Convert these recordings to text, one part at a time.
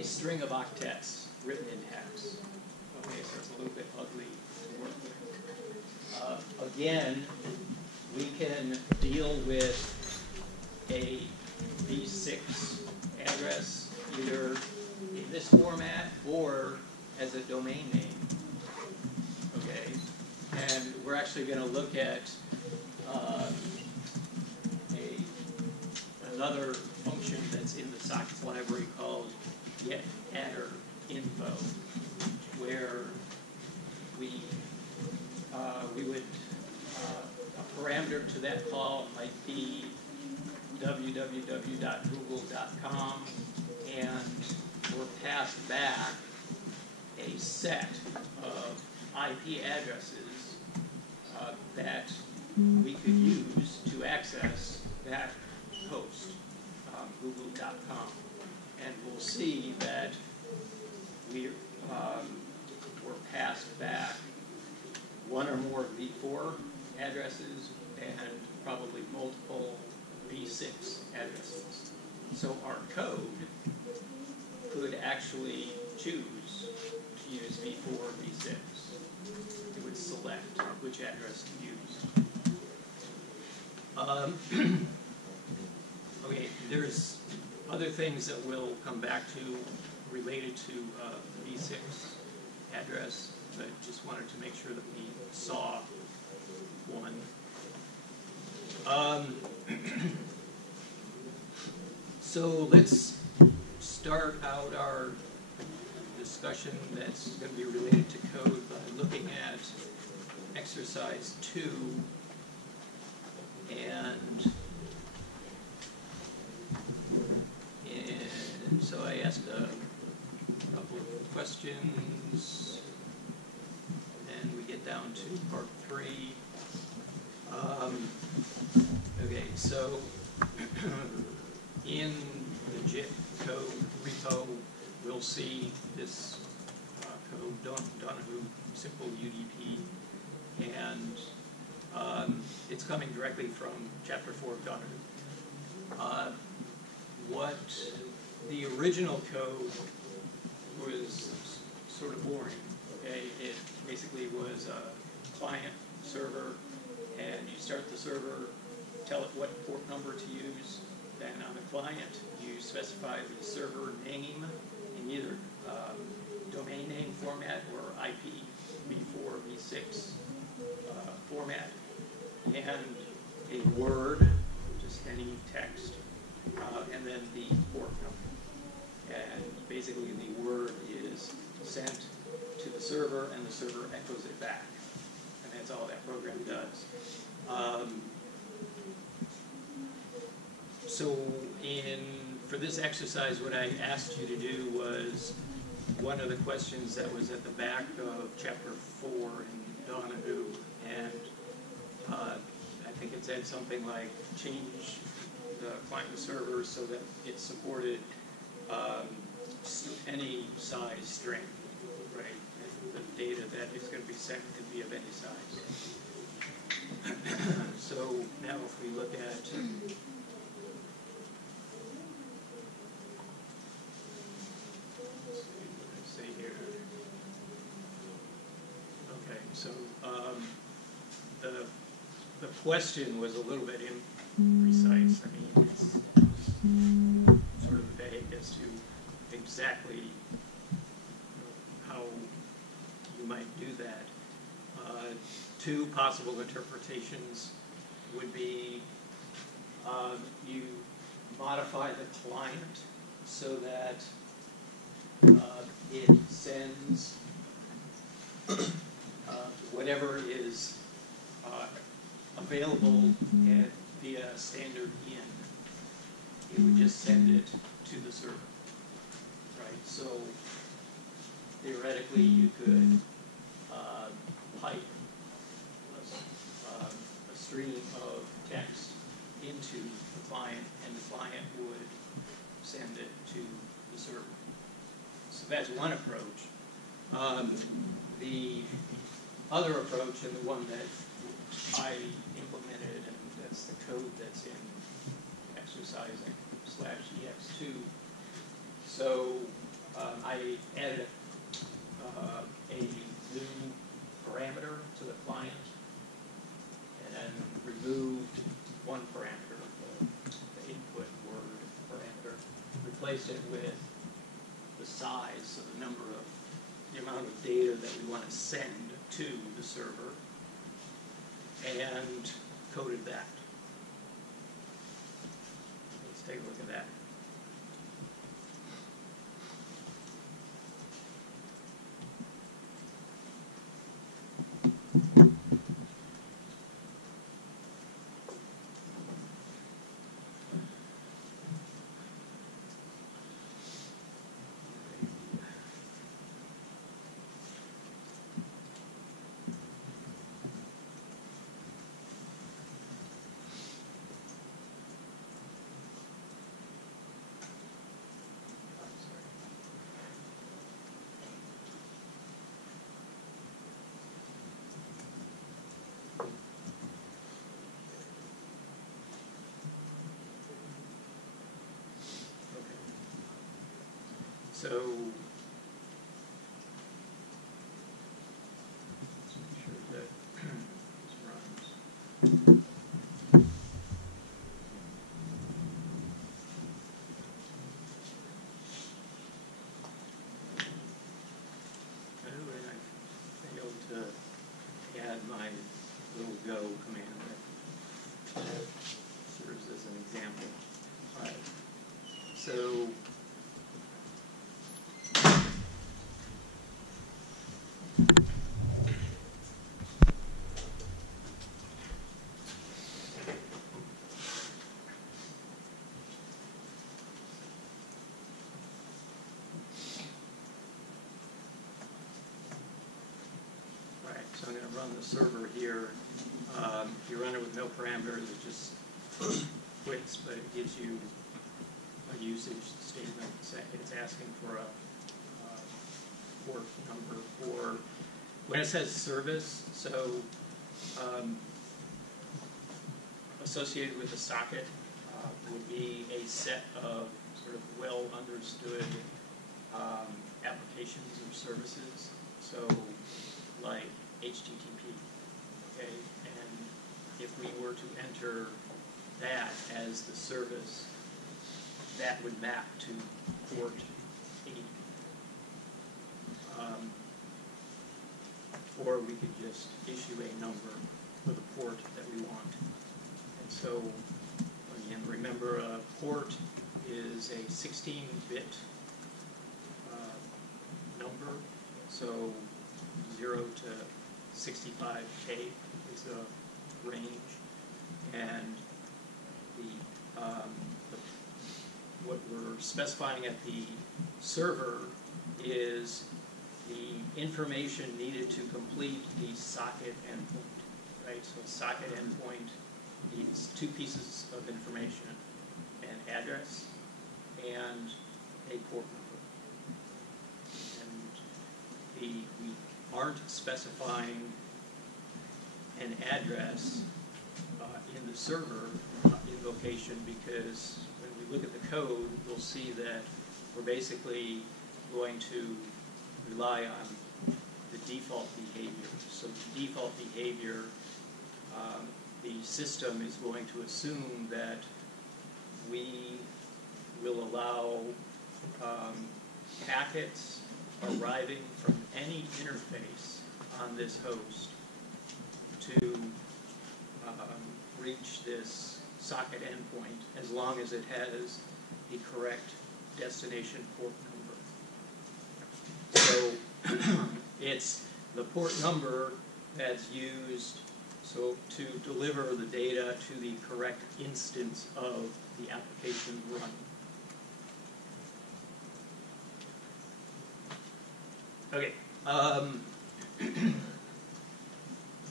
a string of octets written in hex. Okay, so it's a little bit ugly to work with. Again, we can deal with a V6 address either in this format or as a domain name. Okay, and we're actually going to look at another function that's in the sockets library called getAddrInfo, where we would a parameter to that call might be www.google.com, and we're passed back a set of IP addresses that we could use to access that host, google.com. And we'll see that we're passed back one or more V4 addresses and probably multiple V6 addresses. So our code could actually choose to use V4 or V6. It would select which address to use. Okay, there's other things that we'll come back to related to V6 address, but just wanted to make sure that we saw one. So let's start out our discussion that's going to be related to code by looking at exercise 2. And so I asked a couple of questions, and we get down to part 3. Okay, so in the JIT code repo, we'll see this code, Donahue simple UDP, and it's coming directly from chapter 4 of Donahue. What the original code was sort of boring. Okay, it basically was a client server, and you start the server, tell it what port number to use. Then on the client, you specify the server name in either domain name format or IP v4, v6 format, and a word, just any text, and then the port number. And basically the word is sent to the server, and the server echoes it back. And that's all that program does. So for this exercise, what I asked you to do was one of the questions that was at the back of chapter 4 in Donahue, and I think it said something like change the client and server so that it supported any size string, right? And the data that is going to be sent could be of any size. So now if we look at so the question was a little bit imprecise. I mean, it's sort of vague as to exactly how you might do that. Two possible interpretations would be you modify the client so that it sends whatever is available via standard in. It would just send it to the server, right? So theoretically, you could pipe a stream of text into the client, and the client would send it to the server. So that's one approach. The other approach, and the one that I implemented, and that's the code that's in exercising /ex2. So I added a new parameter to the client, and then removed one parameter, the input word parameter, replaced it with the size, so the amount of data that we want to send to the server, and coded that. Let's take a look at that. So let's make sure that this runs. Oh, and I failed to add my little go command that serves as an example. All right. So so I'm going to run the server here. If you run it with no parameters, it just quits, but it gives you a usage statement. It's asking for a port number for when it says service. So associated with the socket would be a set of sort of well understood applications or services. So like HTTP, okay? And if we were to enter that as the service, that would map to port 80. Or we could just issue a number for the port that we want. And so, again, remember a port is a 16-bit number, so 0 to 65K is the range, and what we're specifying at the server is the information needed to complete the socket endpoint, right? So a socket endpoint needs two pieces of information, an address and a port number. And we aren't specifying an address in the server invocation because when we look at the code, you'll see that we're basically going to rely on the default behavior. So the default behavior, the system is going to assume that we will allow packets arriving from any interface on this host to reach this socket endpoint as long as it has the correct destination port number. So it's the port number that's used to deliver the data to the correct instance of the application run. Okay,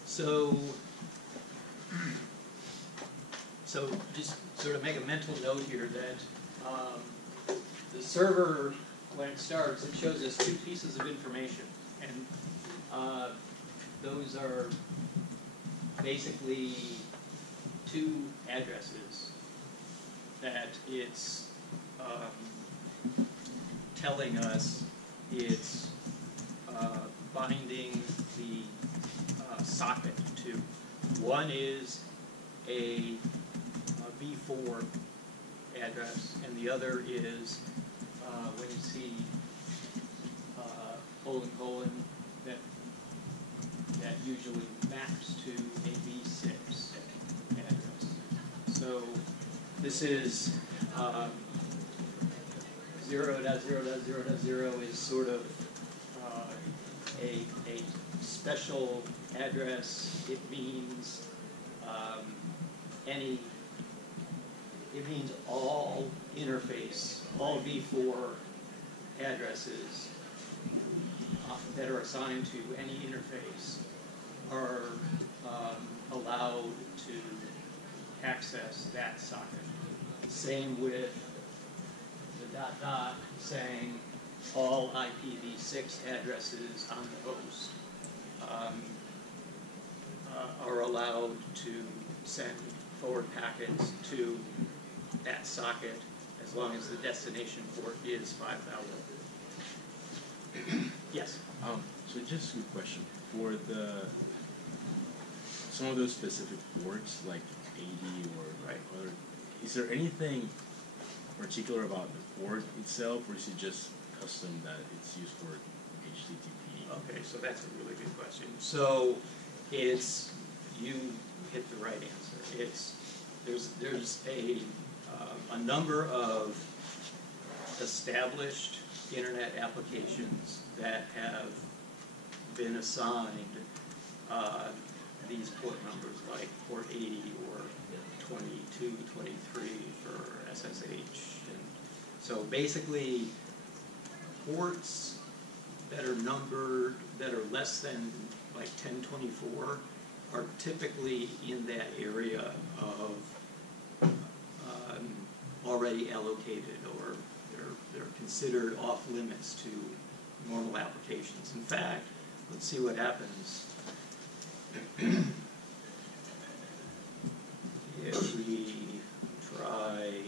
so just sort of make a mental note here that the server, when it starts, it shows us two pieces of information, and those are basically two addresses that it's telling us it's binding the socket to. One is a V4 address, and the other is when you see colon, that usually maps to a V6 address. So this is 0.0.0.0 is sort of a special address. It means it means all interface, all V4 addresses that are assigned to any interface are allowed to access that socket. Same with the ... saying all IPv6 addresses on the host are allowed to send forward packets to that socket as long as the destination port is 5,000. Yes? So just a question. For some of those specific ports, like 80 or other, is there anything particular about the port itself, or is it just custom that it's used for HTTP? Okay, so that's a really good question. So it's, you hit the right answer. There's a number of established internet applications that have been assigned these port numbers, like port 80 or 22, 23 for SSH. And so basically, ports that are numbered, that are less than like 1024, are typically in that area of already allocated, or they're considered off limits to normal applications. In fact, let's see what happens if we try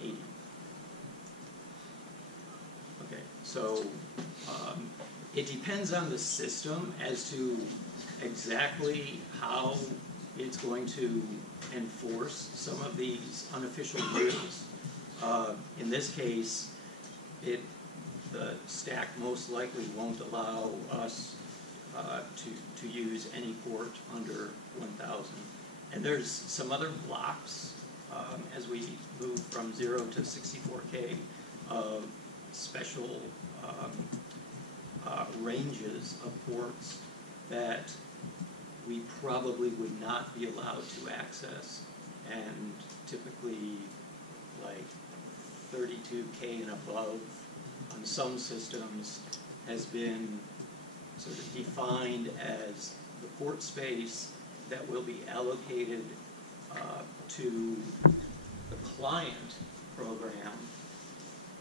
80. Okay, so it depends on the system as to exactly how it's going to enforce some of these unofficial rules. In this case, the stack most likely won't allow us to use any port under 1,000. And there's some other blocks as we move from 0 to 64K of special ranges of ports that we probably would not be allowed to access, and typically like 32K and above on some systems has been sort of defined as the port space that will be allocated to the client program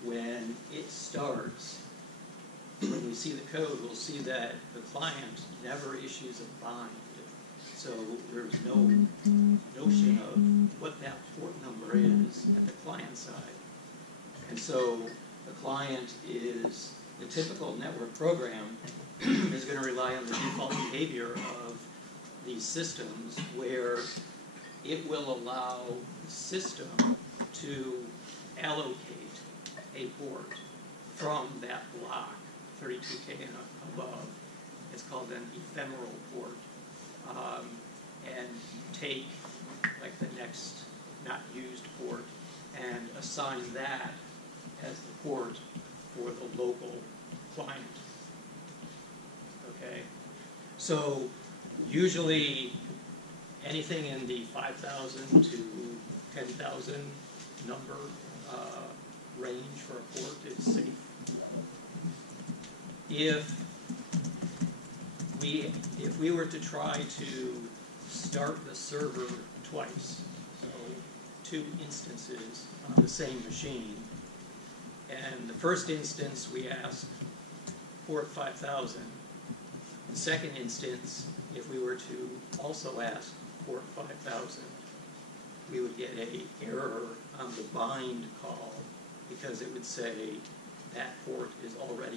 when it starts. When we see the code, we'll see that the client never issues a bind. So there's no notion of what that port number is at the client side. And so the client is, the typical network program is going to rely on the default behavior of these systems, where it will allow the system to allocate a port from that block, 32K and above. It's called an ephemeral port. And take like the next not used port and assign that as the port for the local client. Okay, so usually anything in the 5,000 to 10,000 number range for a port is safe. If we were to try to start the server twice, so 2 instances on the same machine, and the first instance we ask port 5,000, the second instance, if we were to also ask port 5,000, we would get an error on the bind call, because it would say that port is already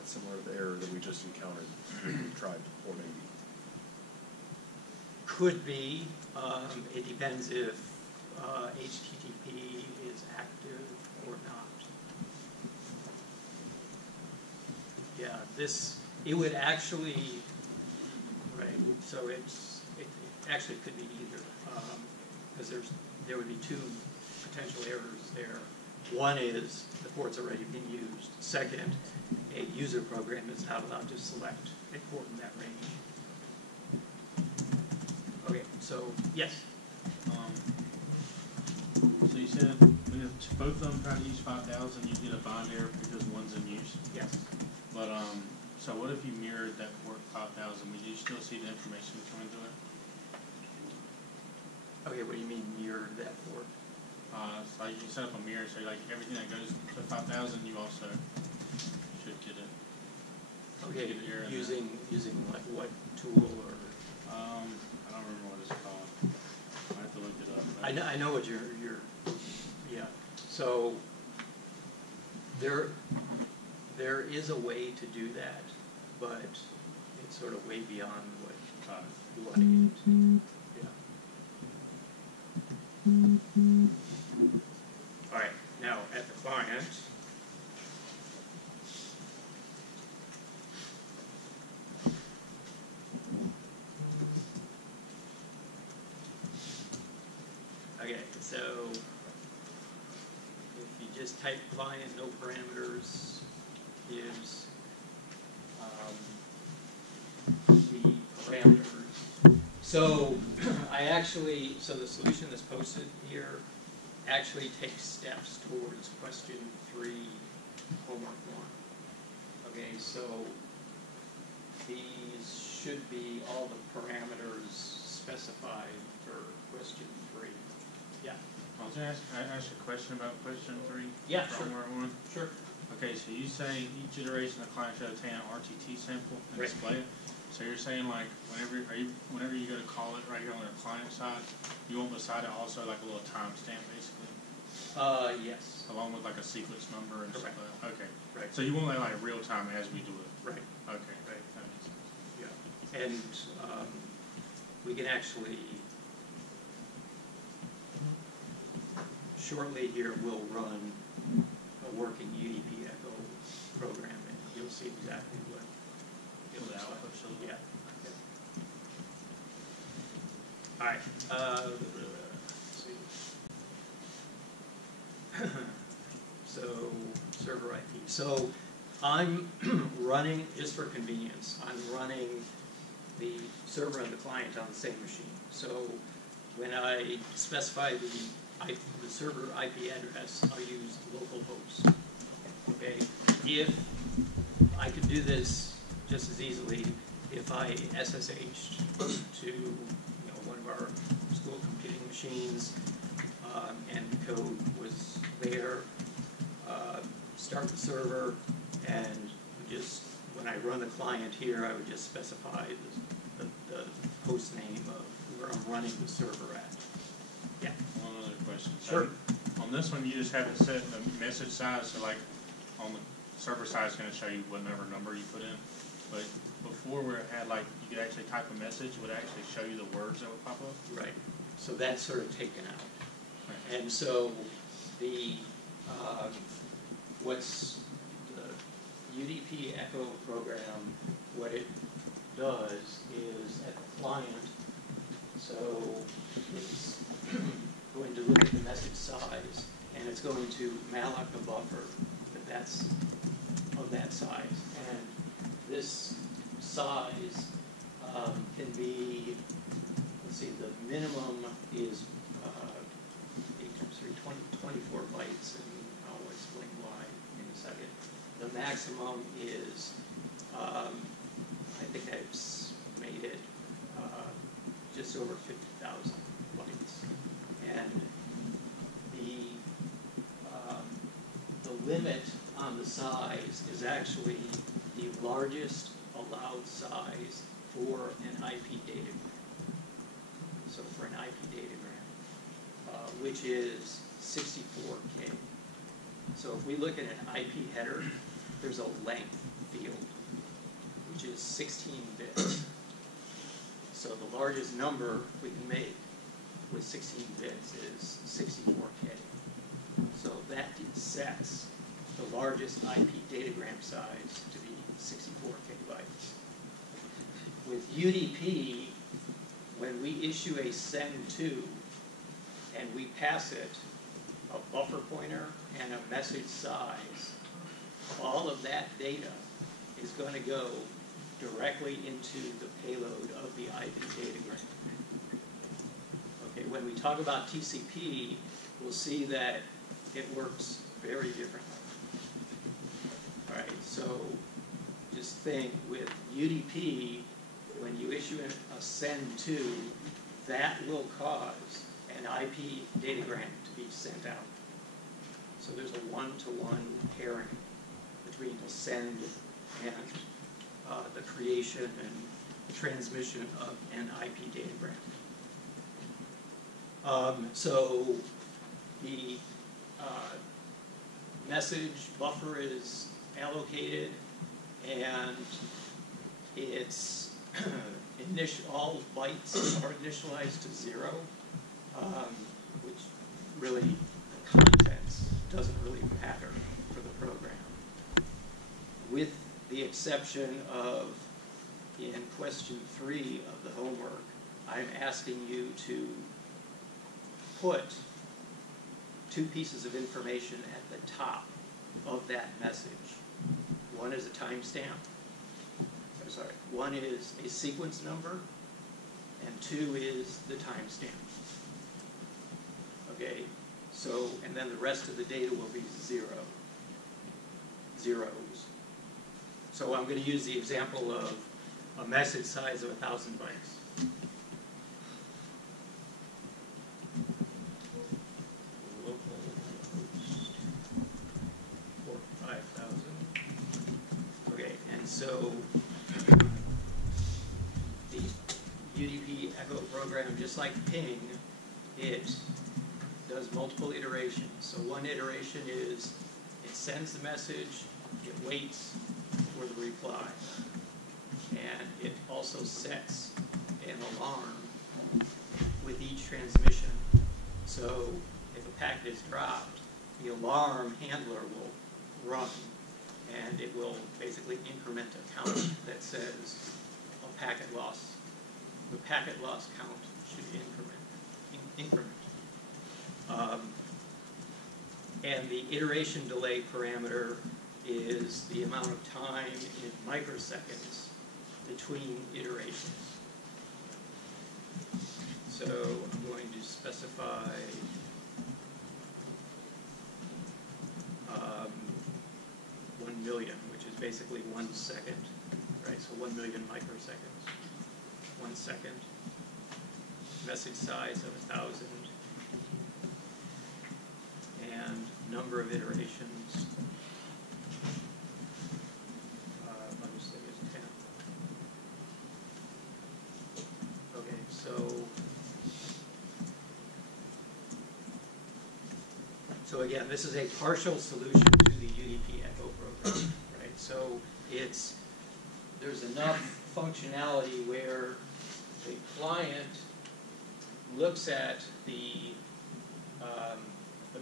that similar to the error that we just encountered when we tried 480? Could be. It depends if HTTP is active or not. Yeah, it would actually, right, so it actually could be either, because there would be two potential errors there. One is the port's already been used. Second, a user program is not allowed to select a port in that range. Okay, so, yes? So you said if both of them try to use 5,000, you get a bind error because one's in use. Yes. But so what if you mirrored that port 5,000? Would you still see the information coming to it? Okay, what do you mean mirror that port? So you can set up a mirror, so like everything that goes to 5,000, you also should get it. Okay, Get an error in using what tool or? I don't remember what it's called. I have to look it up. I know what you're yeah. So there is a way to do that, but it's sort of way beyond what you want to get into. Yeah. All right. Now at the client. Okay, so if you just type client, no parameters, gives the parameters. So so the solution that's posted here actually takes steps towards question 3, homework 1. Okay, so these should be all the parameters specified for question 3. Yeah. I was going to ask a question about question 3. Yeah, sure. Homework 1. Sure. Okay, so you say each iteration of the client should obtain an RTT sample and Right. display it. So you're saying like whenever you go to call it right here on the client side, you want beside it also like a little timestamp basically, Yes. along with like a sequence number and Correct. stuff like that. Okay. Right. So you want that like real time as we do it. Right. Okay. Right. That makes sense. Yeah. And we can actually shortly here we'll run a working UDP echo program, and you'll see exactly what it looks like. Yeah. All right. Let's see. So server IP. So I'm running, just for convenience, I'm running the server and the client on the same machine. So when I specify the server IP address, I'll use localhost. Okay. If I could do this just as easily if I SSH'd to one of our school computing machines, and the code was there. Start the server, and just when I run the client here, I would just specify the host name of where I'm running the server at. Yeah. One other question. Sure. So on this one, you just have it set the message size. So like on the server side, it's going to show you whatever number you put in. But before, where it had like you could actually type a message, it would actually show you the words that would pop up. Right. So that's sort of taken out. Right. And so the what's the UDP echo program, what it does is at the client, so it's going to look at the message size, and it's going to malloc a buffer that's of that size. And this size can be, let's see, the minimum is 8 times 3, 24 bytes, and I'll explain why in a second. The maximum is, I think I've made it just over 50,000 bytes. And the limit on the size is actually the largest allowed size for an IP datagram. So for an IP datagram, which is 64K. So if we look at an IP header, there's a length field, which is 16 bits. So the largest number we can make with 16 bits is 64K. So that sets the largest IP datagram size to be 64K bytes. With UDP, when we issue a send-to and we pass it a buffer pointer and a message size, all of that data is going to go directly into the payload of the IP datagram. Okay, when we talk about TCP, we'll see that it works very differently. All right, so just think with UDP, when you issue a send-to, that will cause an IP datagram to be sent out. So there's a one-to-one pairing between the send and the creation and the transmission of an IP datagram. So the message buffer is allocated, and it's all bytes are initialized to 0, which really the contents doesn't really matter for the program, with the exception of in question 3 of the homework. I'm asking you to put 2 pieces of information at the top of that message. One is a timestamp. One is a sequence number, and 2 is the timestamp. Okay, so, and then the rest of the data will be zeros. So I'm going to use the example of a message size of 1,000 bytes. Localhost 5,000. Okay, and so the UDP echo program, just like ping, it does multiple iterations. So one iteration is it sends the message, it waits for the reply, and it also sets an alarm with each transmission. So if a packet is dropped, the alarm handler will run, and it will basically increment a count that says a packet loss. The packet loss count should increment. And the iteration delay parameter is the amount of time in microseconds between iterations. So I'm going to specify 1 million, which is basically 1 second, right? So 1 million microseconds, 1 second. Message size of 1,000, and number of iterations. I'll just say it's 10. Okay, so again, this is a partial solution to the UDP echo program, right? So there's enough functionality where the client looks at the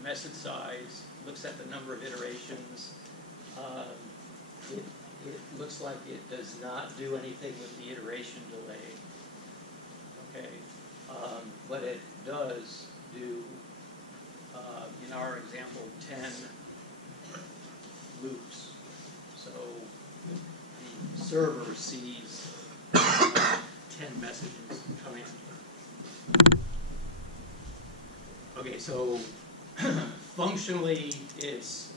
message size, looks at the number of iterations. It looks like it does not do anything with the iteration delay. Okay, but it does do, in our example, 10 loops. So the server sees 10 messages come in. Okay, so functionally, it's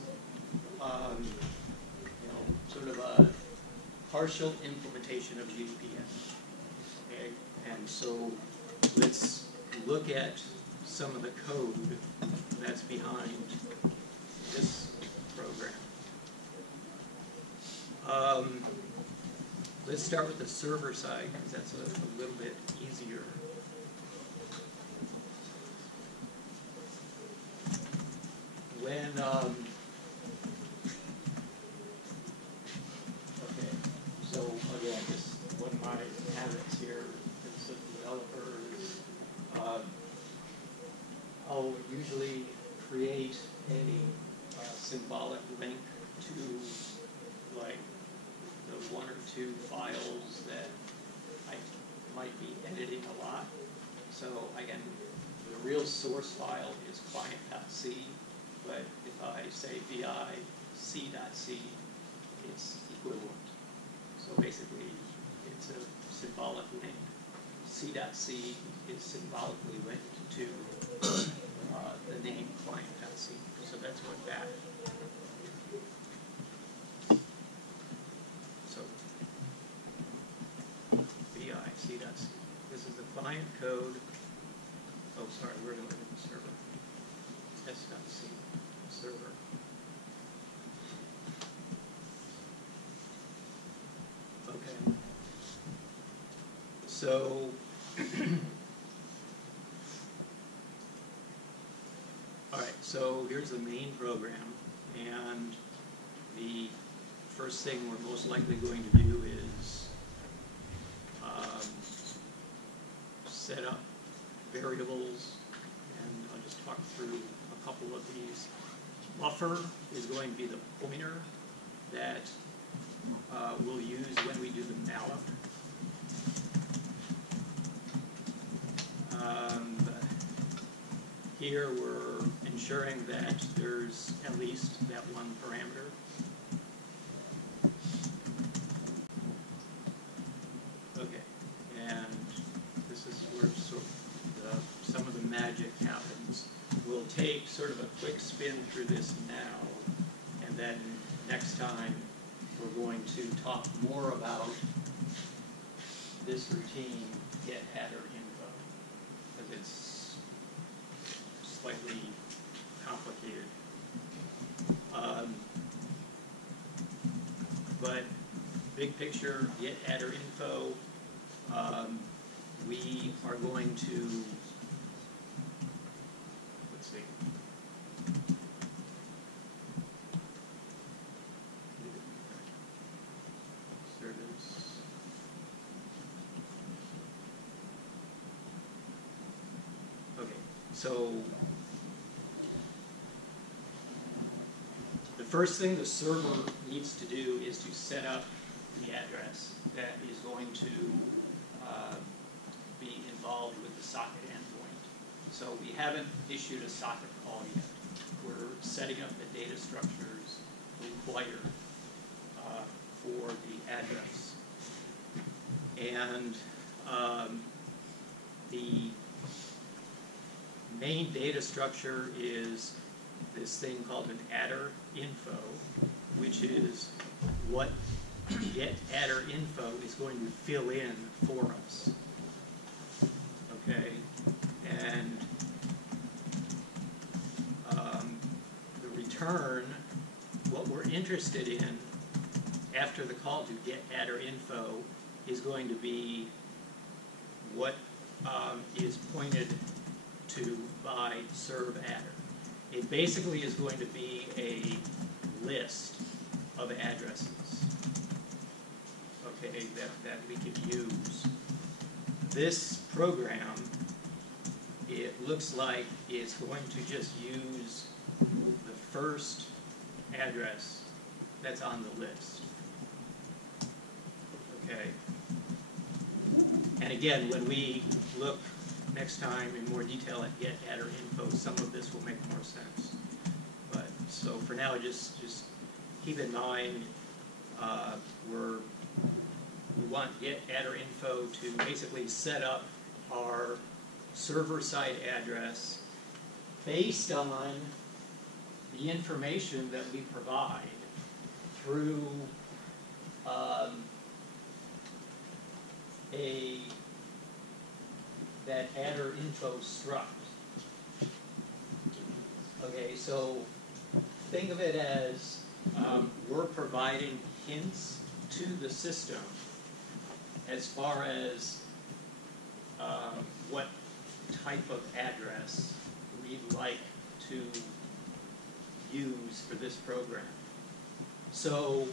sort of a partial implementation of UDPN. Okay, and so let's look at some of the code that's behind this program. Let's start with the server side, because that's a little bit easier. When a symbolic link to like the one or two files that I might be editing a lot. So again, the real source file is client.c, but if I say vi c.c, it's equivalent. So basically, it's a symbolic link. C.c is symbolically linked to the name client.c. So that's what that. So vi c.c. This is the client code. Oh, sorry, we're going to look at the server. S.c server. Okay. So all right, so here's the main program, and the first thing we're most likely going to do is set up variables, and I'll just talk through a couple of these. Buffer is going to be the pointer that we'll use when we do the malloc. Here we're ensuring that there's at least that one parameter. Okay, and this is where sort of some of the magic happens. We'll take sort of a quick spin through this now, and then next time we're going to talk more about this routine, get header info, because it's slightly complicated. But big picture, get header info, we are going to, let's see. There it is. Okay, so the first thing the server needs to do is to set up the address that is going to be involved with the socket endpoint. So we haven't issued a socket call yet. We're setting up the data structures required for the address. And the main data structure is this thing called an adder info, which is what get adder info is going to fill in for us. Okay, and the return, what we're interested in after the call to get adder info is going to be what is pointed to by serve adder. It basically is going to be a list of addresses, okay, that we can use. This program, it looks like it's going to just use the first address that's on the list. Okay. And again, when we look next time in more detail at get adder info, some of this will make more sense. But so for now, just keep in mind we want get adder info to basically set up our server-side address based on the information that we provide through that adder info struct. Okay, so think of it as we're providing hints to the system as far as what type of address we'd like to use for this program. So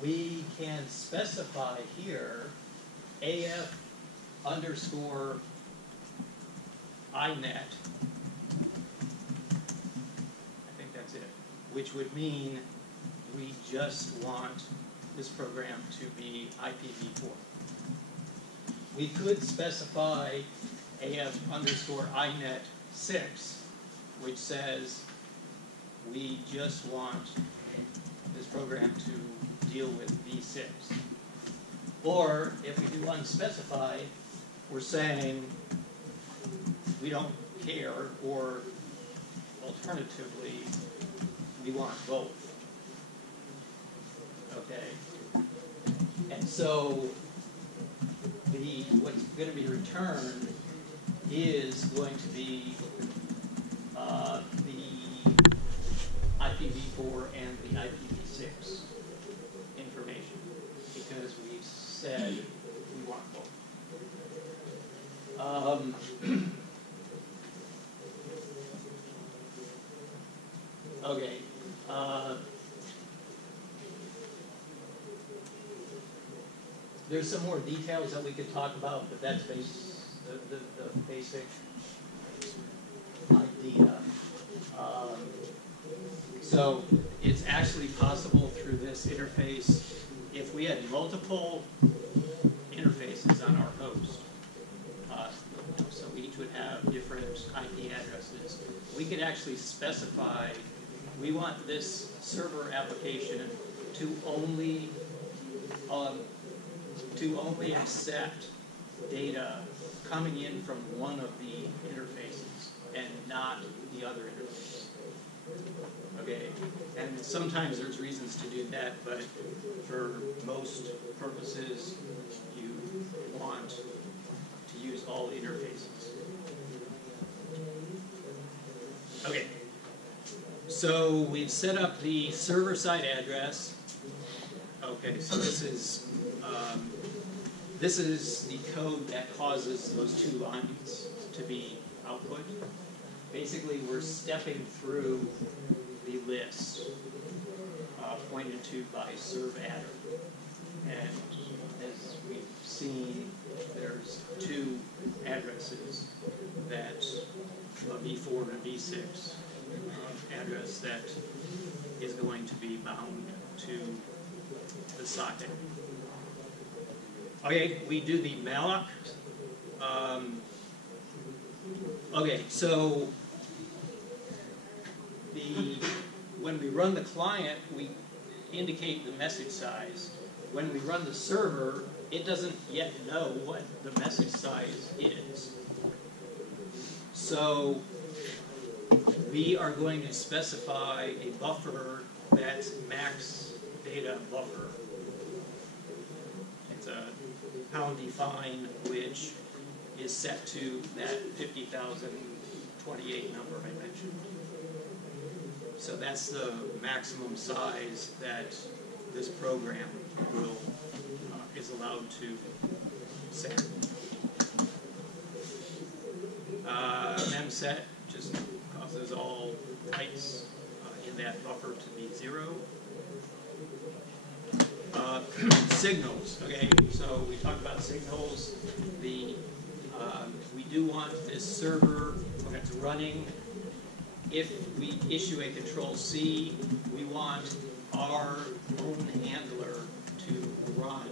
we can specify here AF underscore INET which would mean we just want this program to be IPv4. We could specify AF_INET6, which says we just want this program to deal with v6. Or if we do unspecified, we're saying we don't care, or alternatively, we want both. Okay? And so what's going to be returned is going to be the IPv4 and the IPv6 information, because we've said we want both. Okay. There's some more details that we could talk about, but that's the basic idea. So it's actually possible through this interface, if we had multiple interfaces on our host, so each would have different IP addresses, we could actually specify we want this server application to only accept data coming in from one of the interfaces and not the other interface. Okay, and sometimes there's reasons to do that, but for most purposes, you want to use all the interfaces. Okay, so we've set up the server-side address. Okay, so this is the code that causes those two lines to be output. Basically, we're stepping through the list pointed to by serv_adder. And as we've seen, there's two addresses that a v4 and a v6 address that is going to be bound to the socket. Okay, we do the malloc. Okay, so when we run the client, we indicate the message size. When we run the server, it doesn't yet know what the message size is. So we are going to specify a buffer that's max data buffer. It's a pound define, which is set to that 50,028 number I mentioned. So that's the maximum size that this program is allowed to set. Memset just causes all bytes in that buffer to be 0. Signals, okay, so we talked about signals. We do want this server, when it's running, if we issue a Control-C, we want our own handler to run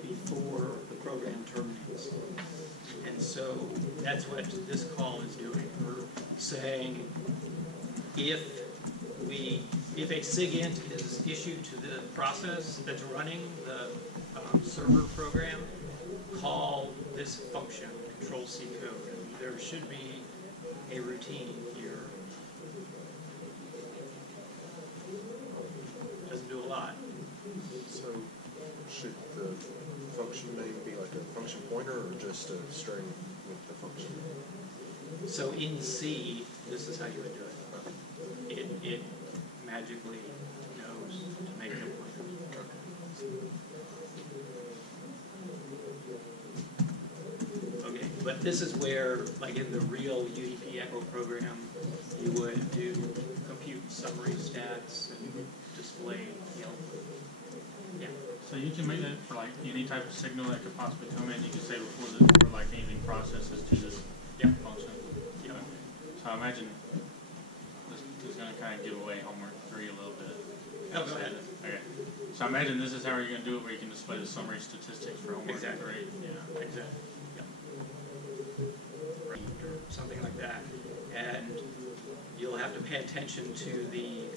before the program terminates. And so that's what this call is doing. We're saying if a SIGINT is issued to the process that's running the server program, call this function, Control-C code. And there should be a routine here. Doesn't do a lot. So should the function name be like a function pointer or just a string with the function name? So in C, this is how you would do it. It magically knows to make it a pointer. Okay, but this is where, like in the real UDP Echo program, you would do compute summary stats and display the output. Yeah. So you can make that for like any type of signal that could possibly come in. You can say before like anything processes to this function. Yeah. So I imagine This is gonna kind of give away homework 3 a little bit. Oh, go ahead. Okay. So I imagine this is how you're gonna do it, where you can display the summary statistics for homework Exactly. 3. Yeah. Exactly. Yep. Or something like that, and you'll have to pay attention to the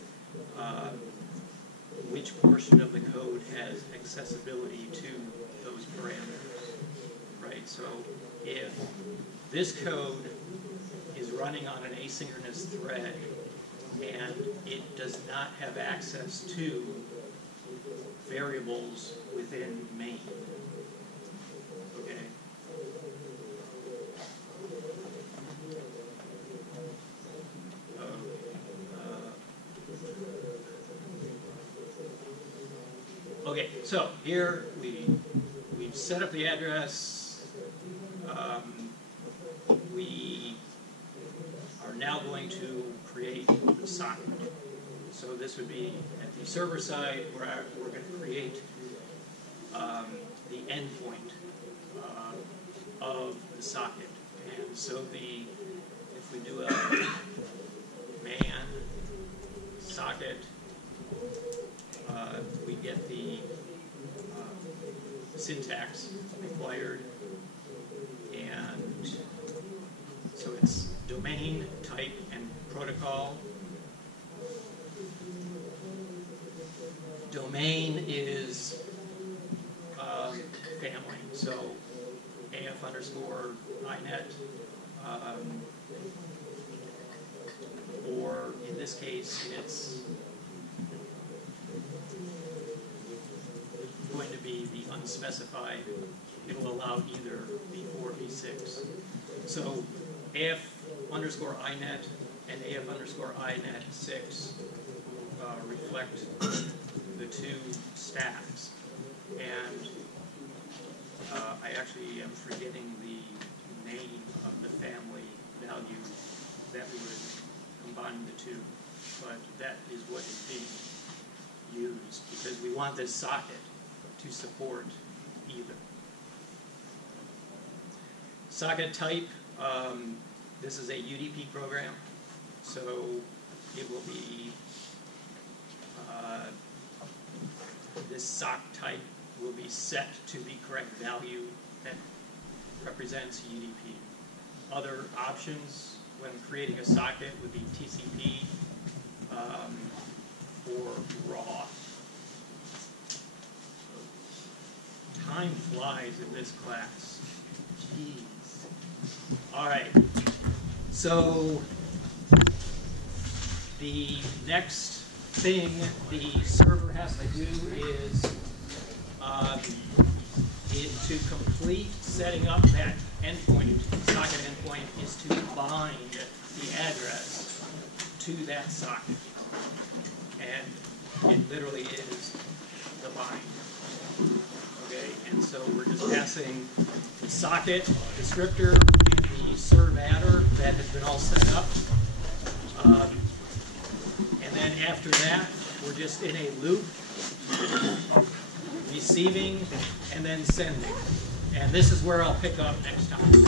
which portion of the code has accessibility to those parameters, right? So if this code is running on an asynchronous thread and it does not have access to variables within main, okay? Okay, so here we've set up the address. We are now going to create the socket. So this would be at the server side where we're going to create the endpoint of the socket. And so if we do a man socket, we get the syntax required, and so it's domain, type, and protocol. Domain is family, so AF_INET, or in this case, it's going to be the unspecified. It will allow either V4 or V6. So AF_INET and AF_INET6 reflect the two stacks. And I actually am forgetting the name of the family value that we would combine the two, but that is what is being used because we want this socket to support either. Socket type, this is a UDP program, so it will be, this sock type will be set to the correct value that represents UDP. Other options when creating a socket would be TCP or raw. Time flies in this class. Jeez. All right. So the next thing the server has to do is to complete setting up that endpoint, socket endpoint, is to bind the address to that socket. And it literally is the bind. Okay, and so we're just passing the socket descriptor and the serve adder that has been all set up. And then after that, we're just in a loop, receiving and then sending. And this is where I'll pick up next time.